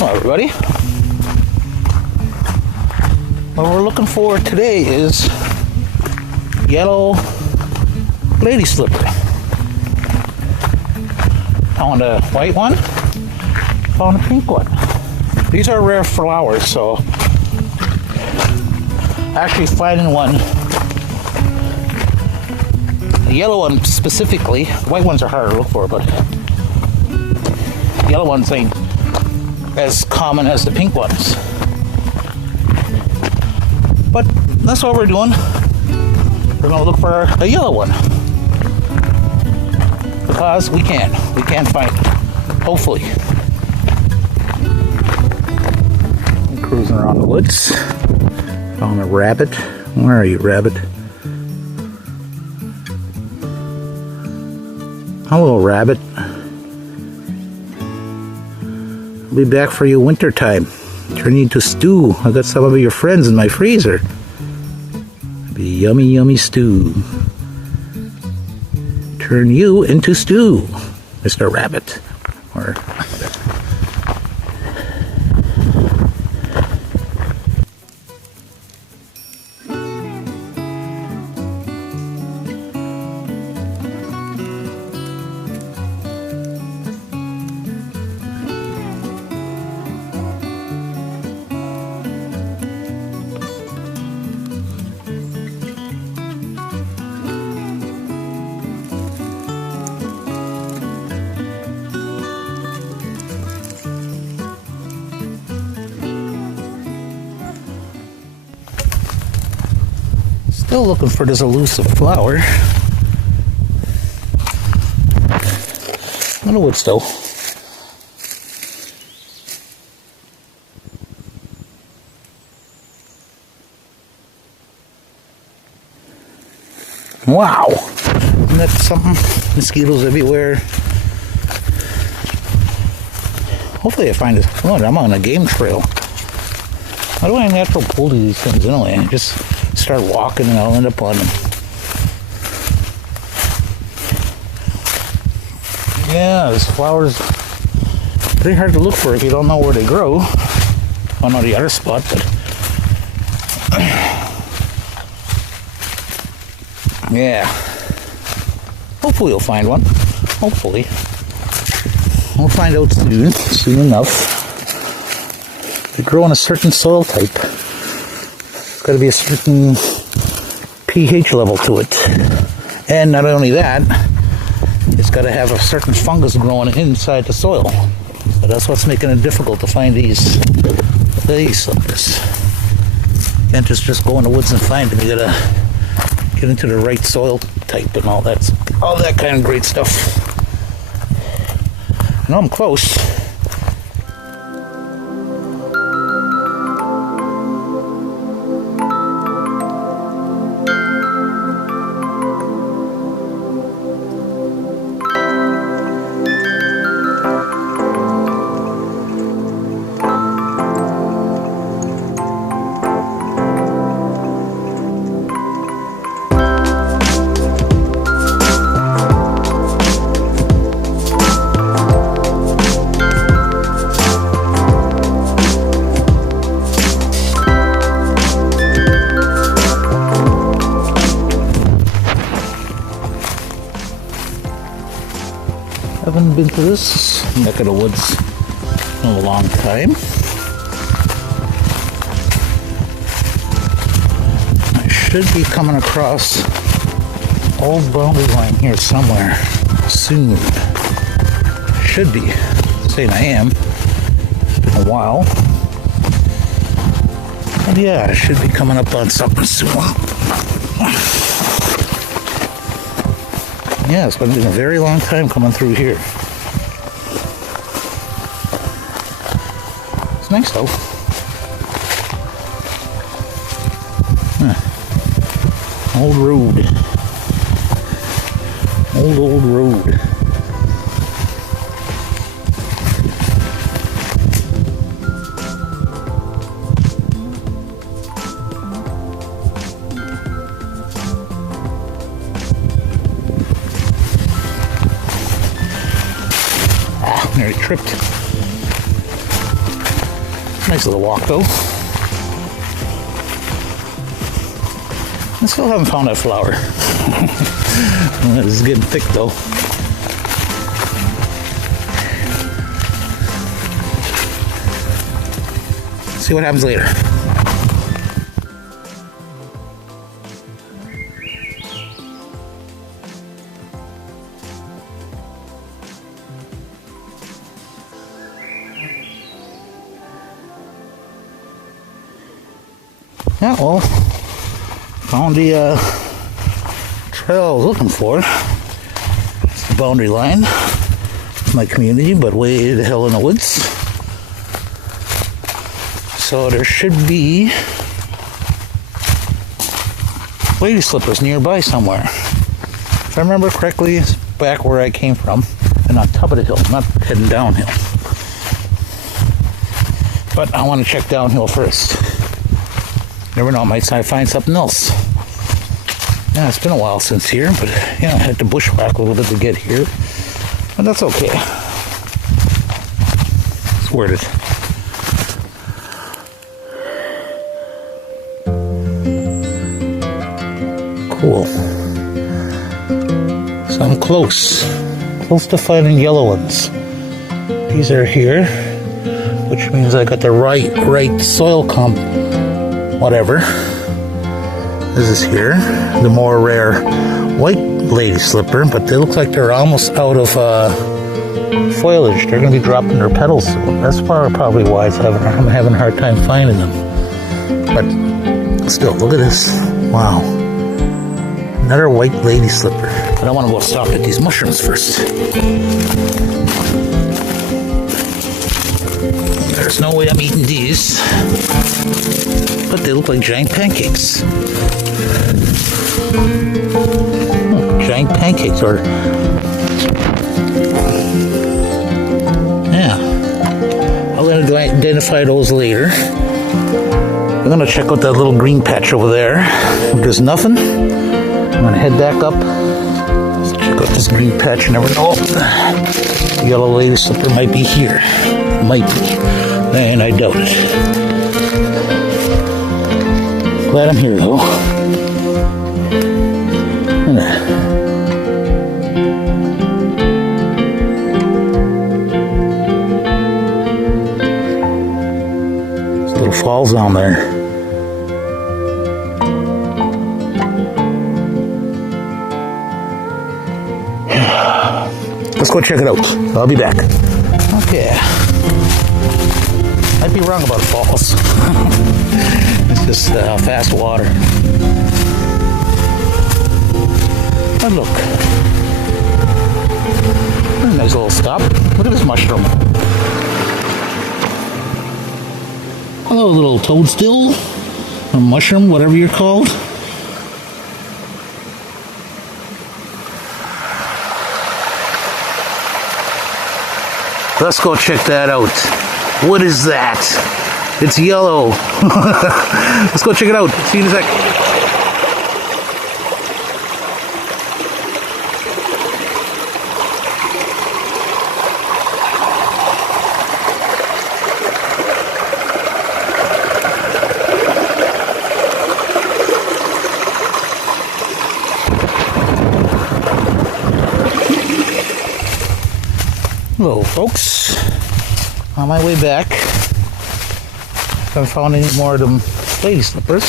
Hello everybody. What we're looking for today is yellow lady slipper. Found a white one, found a pink one. These are rare flowers, so actually finding one, the yellow one specifically, white ones are harder to look for, but the yellow ones ain't as common as the pink ones. But that's what we're doing. We're gonna look for a yellow one. Because we can find it. Hopefully. I'm cruising around the woods. Found a rabbit. Where are you, rabbit? Hello, rabbit. I'll be back for you winter time. Turn you into stew. I got some of your friends in my freezer. It'll be yummy, yummy stew. Turn you into stew, Mr. Rabbit. Or whatever. Still looking for this elusive flower. In the woods though. Wow! Isn't that something? Mosquitoes everywhere. Hopefully I find it. Oh, I'm on a game trail. How do I natural pull to these things anyway? I just start walking and I'll end up on them. Yeah, these flowers pretty hard to look for if you don't know where they grow. I don't know the other spot, but yeah. Hopefully you'll find one. Hopefully. We'll find out soon enough. They grow in a certain soil type. It's got to be a certain pH level to it. And not only that, it's got to have a certain fungus growing inside the soil. So that's what's making it difficult to find these slippers. You can't just go in the woods and find them. You gotta get into the right soil type and all that kind of great stuff. I know I'm close. Haven't been to this neck of the woods in a long time. I should be coming across old boundary line here somewhere soon. Should be. Saying I am. It's been a while. And yeah, I should be coming up on something soon. Yeah, it's been a very long time coming through here. It's nice though. Old road. Old road. Nearly tripped. Nice little walk though. I still haven't found that flower. This is getting thick though. See what happens later. Yeah, well, found the trail I was looking for. It's the boundary line of my community, but way the hell in the woods. So there should be lady slippers nearby somewhere. If I remember correctly, it's back where I came from and on top of the hill, not heading downhill. But I want to check downhill first. Never know, I might find something else. Yeah, it's been a while since here, but yeah, I had to bushwhack a little bit to get here. But that's okay. It's worth it. Cool. So I'm close to finding yellow ones. These are here, which means I got the right soil comp, whatever. This is here, the more rare white lady slipper, but they look like they're almost out of foliage. They're going to be dropping their petals soon. That's probably why I'm having a hard time finding them. But still, look at this. Wow. Another white lady slipper. But I want to go stop at these mushrooms first. There's no way I'm eating these. But they look like giant pancakes. Giant pancakes, or yeah. I'll identify those later. I'm gonna check out that little green patch over there. If there's nothing, I'm gonna head back up. Let's check out this green patch. You never know. The yellow lady slipper might be here. Might be. And I doubt it. Glad I'm here though. There's little falls down there. Let's go check it out. I'll be back. Okay. I'd be wrong about falls. It's just fast water. And look. A nice little stop. Look at this mushroom. Hello, little toadstool. Or mushroom, whatever you're called. Let's go check that out. What is that? It's yellow. Let's go check it out. See you in a sec. Hello, folks. On my way back, haven't found any more of them lady slippers,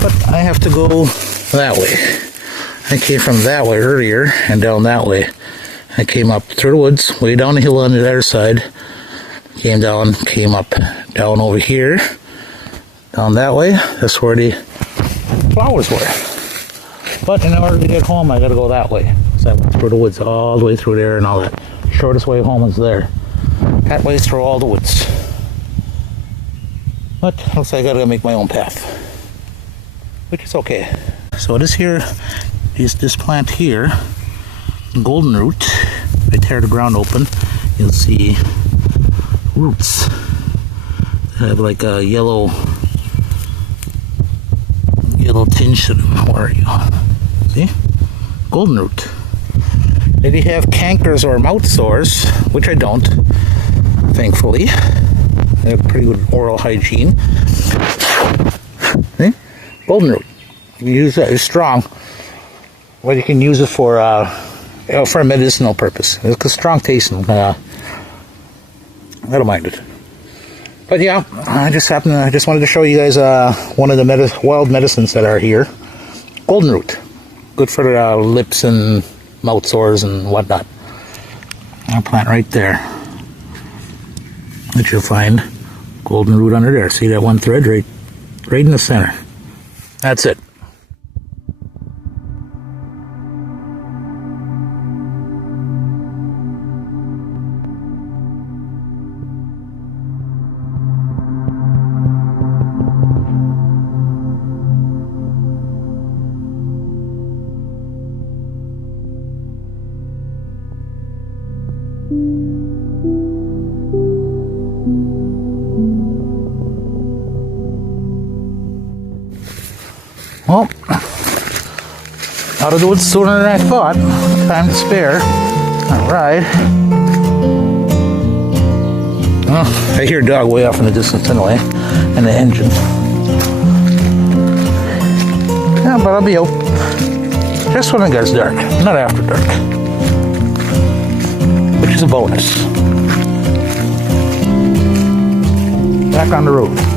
but I have to go that way. I came from that way earlier and down that way. I came up through the woods, way down the hill on the other side, came down, came up, down over here, down that way. That's where the flowers were. But in order to get home, I gotta go that way. So I went through the woods all the way through there and all that. Shortest way home is there. That way through all the woods. But looks like I gotta make my own path, which is okay. So this here is this plant here, golden root. If I tear the ground open, you'll see roots that have like a yellow tinge to them. Where are you? See? Golden root. If you have cankers or mouth sores, which I don't, thankfully. They have pretty good oral hygiene. See? Golden root. You use that. It's strong. Well, you can use it for a medicinal purpose. It's a strong taste. I don't mind it. But yeah, I just wanted to show you guys one of the wild medicines that are here. Golden root. Good for lips and mouth sores and whatnot. I'll plant right there. That you'll find golden root under there. See that one thread right in the center. That's it. Well, ought to do it sooner than I thought. Time to spare. Alright. Oh, I hear a dog way off in the distance anyway, and the engine. Yeah, but I'll be out just when it gets dark, not after dark. Which is a bonus. Back on the road.